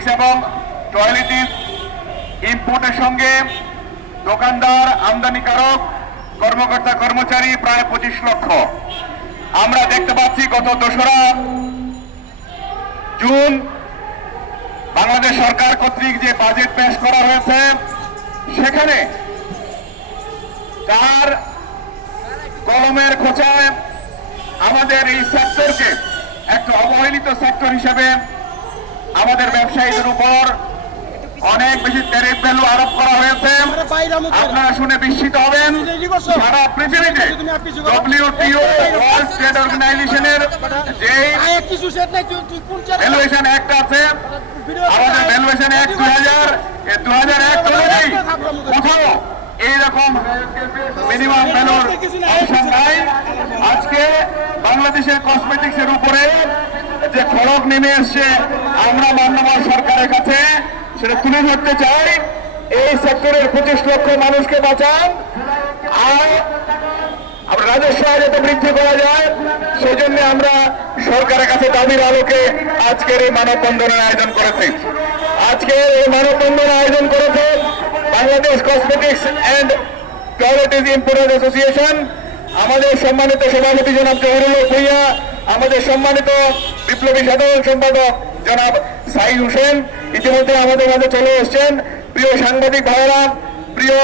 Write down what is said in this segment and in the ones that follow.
Cosmetics এবং toiletries ইম্পোর্টের সঙ্গে দোকানদার, আমদানিকারক, কর্মকর্তা, কর্মচারী প্রায় পঁচিশ লক্ষ। আমরা দেখতে পাচ্ছি গত দোসরা জুন বাংলাদেশ সরকার কর্তৃক যে বাজেট পেশ করা হয়েছে, সেখানে তার কলমের খোঁচায় আমাদের এই সেক্টরকে একটা অবহেলিত সেক্টর হিসেবে আমাদের ব্যবসায়ীদের উপর অনেক বেশি ট্যারিফ ভ্যালু আরোপ করা হয়েছে। আপনারা শুনে বিস্মিত হবেন। সারা পৃথিবীতে ডব্লিউটিও ওয়ার্ল্ড ট্রেড অর্গানাইজেশনের যে ভ্যালুয়েশন অ্যাক্ট আছে। আমাদের ভ্যালুয়েশন অ্যাক্ট দুই হাজার দুই হাজার এক অনুযায়ী কোথাও এইরকম মিনিমাম ভ্যালুর অপশন নাই। আজকে বাংলাদেশের কসমেটিক্সের উপরে যে খড়গ নেমে এসছে, আমরা মান্যবর সরকারের কাছে সেটা তুলে ধরতে চাই। এই সেক্টরের পঁচিশ লক্ষ মানুষকে বাঁচান। আর আমরা রাজস্ব আয় যাতে বৃদ্ধি করা যায়। সেই জন্য আমরা সরকারের কাছে দাবির আলোকে আজকের এই মানববন্ধনের আয়োজন করেছি। আজকে এই মানববন্ধন আয়োজন করেছে Bangladesh cosmetics and toiletries importers association আমাদের সম্মানিত সভাপতি জনাব জহিরুল ভুইয়া আমাদের সম্মানিত বিপ্লবী সাধারণ সম্পাদক জনাব সাইদ হোসেন, ইতিমধ্যে আমাদের মাঝে চলে এসছেন। প্রিয় সাংবাদিক ভাইয়েরা, প্রিয়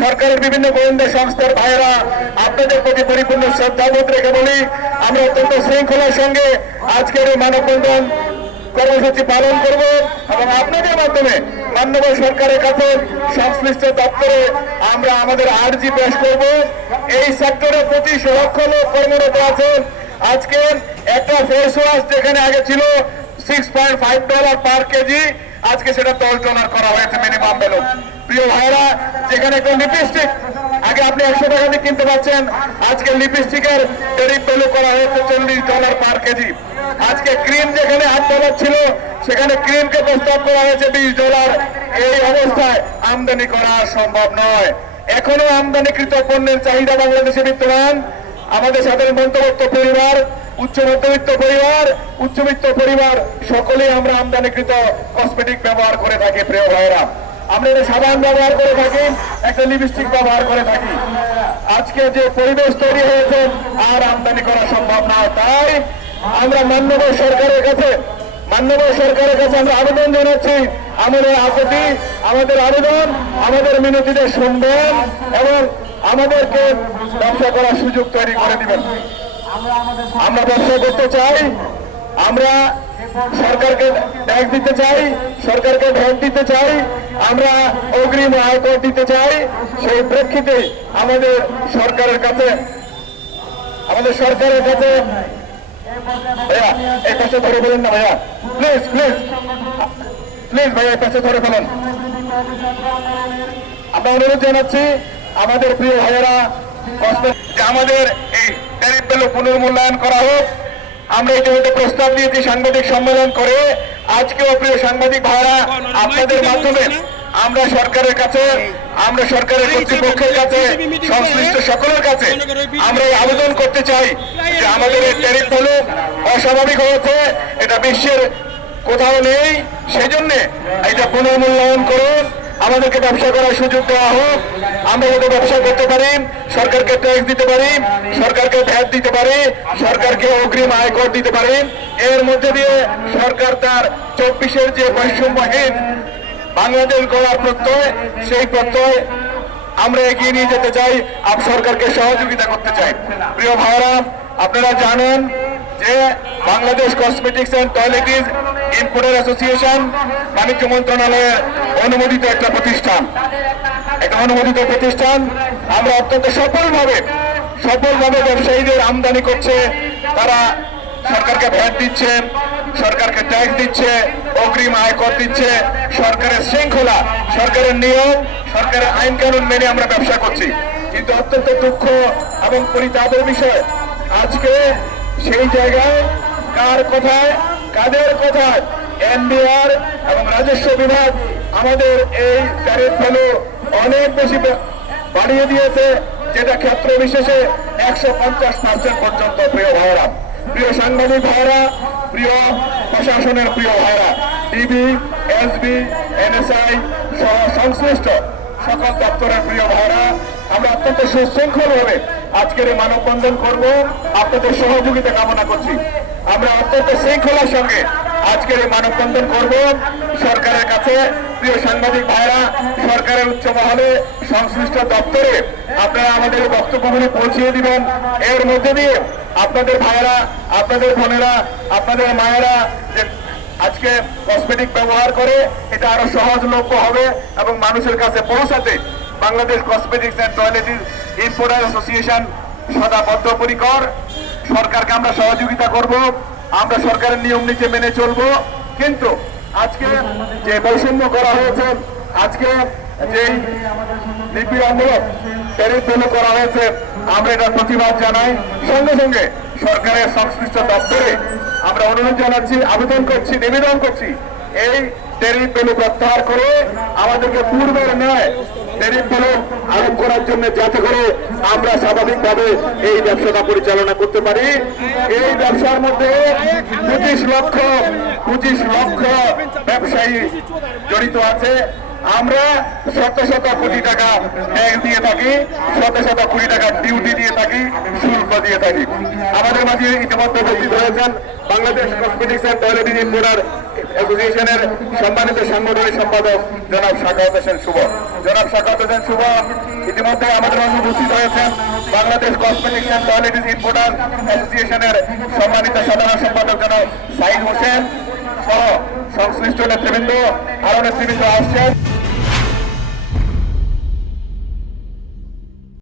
সরকারের বিভিন্ন গোয়েন্দা সংস্থার ভাইয়েরা, আপনাদের প্রতি পরিপূর্ণ শ্রদ্ধাবোধ রেখে বলি, আমরা অত্যন্ত শৃঙ্খলার সঙ্গে আজকের এই মানববন্ধন কর্মসূচি পালন করব এবং আপনাদের মাধ্যমে মান্যবর সরকারের কাছে সংশ্লিষ্ট দপ্তরে আমরা আমাদের আর্জি পেশ করব। এই সেক্টরে পঁচিশ লক্ষ লোক কর্মরত আছেন। আজকে একটা ফেস ওয়াশ যেখানে আগে ছিল six point five dollar per kg আজকে সেটা দশ ডলার করা হয়েছে মিনিমাম বেলুন প্রিয় ভাইরা যেখানে একটা লিপস্টিক আগে আপনি একশো টাকা দিয়ে কিনতে পারছেন আজকে লিপস্টিকের টেরিফ ভ্যালু করা হয়েছে চল্লিশ ডলার পার কেজি আজকে ক্রিম যেখানে আট ডলার ছিল, সেখানে ক্রিমকে প্রস্তাব করা হয়েছে বিশ ডলার এই অবস্থায় আমদানি করা সম্ভব নয়। এখনও আমদানিকৃত পণ্যের চাহিদা বাংলাদেশে বিদ্যমান। আমাদের সাধারণ মধ্যবিত্ত পরিবার, উচ্চ মধ্যবিত্ত পরিবার, উচ্চবিত্ত পরিবার, সকলেই আমরা আমদানিকৃত কসমেটিক ব্যবহার করে থাকি, প্রিয় ভাইরা আমরা এটা সাবান ব্যবহার করে থাকি, একটা লিপস্টিক ব্যবহার করে থাকি। আজকে যে পরিবেশ তৈরি হয়েছে, আর আমদানি করা সম্ভব না তাই আমরা মান্যবর সরকারের কাছে, মান্যবর সরকারের কাছে আমরা আবেদন জানাচ্ছি, আমাদের আপত্তি, আমাদের আবেদন, আমাদের মিনতিদের শুনবেন, এবং আমাদেরকে ব্যবসা করার সুযোগ তৈরি করে দিবেন। আমরা ব্যবসা করতে চাই, আমরা সরকারকে ট্যাক্স দিতে চাই, সরকারকে ভোট দিতে চাই, আমরা অগ্রিম আয়কর দিতে চাই, সেই প্রেক্ষিতে আমাদের সরকারের কাছে, আমাদের সরকারের কাছে, ভাইয়া, এই পাশে ধরে বলুন না ভাইয়া। প্লিজ প্লিজ প্লিজ ভাইয়া, এই পাশে ধরে ফেলুন আমরা অনুরোধ জানাচ্ছি আমাদের প্রিয় ভাইয়েরা আমাদের এই ট্যারিফ ভ্যালু পুনর্মূল্যায়ন করা হোক। আমরা ইতিমধ্যে প্রস্তাব দিয়েছি সাংবাদিক সম্মেলন করে। আজকেও প্রিয় সাংবাদিক ভাইরা আপনাদের মাধ্যমে আমরা সরকারের কাছে, আমরা সরকারের কর্তৃপক্ষের কাছে, সংশ্লিষ্ট সকলের কাছে আমরা এই আবেদন করতে চাই যে আমাদের এই ট্যারিফ ভ্যালু অস্বাভাবিক হয়েছে। এটা বিশ্বের কোথাও নেই। সেই জন্যে এটা পুনর্মূল্যায়ন করুন। আমাদেরকে ব্যবসা করার সুযোগ দেওয়া হোক, আমরা যাতে ব্যবসা করতে পারি, সরকারকে ট্যাক্স দিতে পারি, সরকারকে ভ্যাট দিতে পারি, সরকারকে অগ্রিম আয়কর দিতে পারি। এর মধ্যে দিয়ে সরকার তার চব্বিশের যে বৈষম্যহীন বাংলাদেশ গড়ার প্রত্যয়, সেই প্রত্যয় আমরা এগিয়ে নিয়ে যেতে চাই, আপ সরকারকে সহযোগিতা করতে চাই। প্রিয় ভাইরা আপনারা জানেন যে Bangladesh cosmetics and toiletries importer association বাণিজ্য মন্ত্রণালয়ের অনুমোদিত একটা প্রতিষ্ঠান। একটা অনুমোদিত প্রতিষ্ঠান। আমরা অত্যন্ত সফলভাবে সফলভাবে ব্যবসায়ীদের আমদানি করছে। তারা সরকারকে ভ্যাট দিচ্ছে, সরকারকে ট্যাক্স দিচ্ছে, অগ্রিম আয়কর দিচ্ছে। সরকারের শৃঙ্খলা, সরকারের নিয়ম, সরকারের আইন কানুন মেনে আমরা ব্যবসা করছি। কিন্তু অত্যন্ত দুঃখ এবং পরিতাপের বিষয়, আজকে সেই জায়গায় কার কথায়, কাদের কথায়? এনবিআর এবং রাজস্ব বিভাগ আমাদের এই ট্যারিফ অনেক বেশি বাড়িয়ে দিয়েছে, যেটা ক্ষেত্র বিশেষে একশো পঞ্চাশ পার্সেন্ট পর্যন্ত প্রিয় ভাইয়েরা। প্রিয় সাংবাদিক ভাইরা প্রিয় প্রশাসনের প্রিয় ভাইরা টিভি, এসবি, এনএসআই সহ সংশ্লিষ্ট সকল দপ্তরের প্রিয় ভাইরা আমরা অত্যন্ত সুশৃঙ্খলভাবে আজকের এই মানববন্ধন করব। আপনাদের সহযোগিতা কামনা করছি। আমরা অত্যন্ত শৃঙ্খলার সঙ্গে আজকের এই মানববন্ধন করব। সরকারের কাছে প্রিয় সাংবাদিক ভাইরা, সরকারের উচ্চ মহলে সংশ্লিষ্ট দপ্তরে আপনারা আমাদের বক্তব্যগুলি পৌঁছিয়ে দিবেন। এর মধ্যে দিয়ে আপনাদের ভাইরা, আপনাদের বোনেরা, আপনাদের মায়েরা যে আজকে কসমেটিক ব্যবহার করে, এটা আরও সহজলভ্য হবে এবং মানুষের কাছে পৌঁছাতে Bangladesh cosmetics and toiletries importer association সদা বদ্ধপরিকর সরকারকে আমরা সহযোগিতা করব, আমরা সরকারের নিয়ম নীতি মেনে চলবো, কিন্তু আজকে যে বৈষম্য করা হয়েছে, আজকে যেই নিপীড়নমূলক প্যারিস বিল করা হয়েছে, আমরা এটার প্রতিবাদ জানাই। সঙ্গে সঙ্গে সরকারের সংশ্লিষ্ট দপ্তরে আমরা অনুরোধ জানাচ্ছি, আবেদন করছি, নিবেদন করছি, এই টেরিফ বিল প্রত্যাহার করে আমাদেরকে পূর্বের ন্যায় ট্যারিফ বিল আরোপ করার জন্য যাতে করে আমরা স্বাভাবিকভাবে এই ব্যবসাটা পরিচালনা করতে পারি। এই ব্যবসার মধ্যে পঁচিশ লক্ষ পঁচিশ লক্ষ ব্যবসায়ী জড়িত আছে। আমরা শত শত কোটি টাকা ট্যাক্স দিয়ে থাকি, শত শত কোটি টাকা ডিউটি দিয়ে থাকি, শুল্ক দিয়ে থাকি। আমাদের মাঝে ইতিমধ্যে উপস্থিত হয়েছেন Bangladesh cosmetics and toiletries importer অ্যাসোসিয়েশনের সম্মানিত সাংগঠনিক সম্পাদক জনাব শাখাওয়াত হোসেন শুভ। জনাব শাখাওয়াত হোসেন শুভ, ইতিমধ্যে আমাদের উপস্থিত হয়েছেন Bangladesh cosmetics and qualities importer অ্যাসোসিয়েশনের সম্মানিত সাধারণ সম্পাদক জনাব সাইদ হোসেন সহ সংশ্লিষ্ট নেতৃবৃন্দ আরও নেতৃবৃন্দ আসছেন।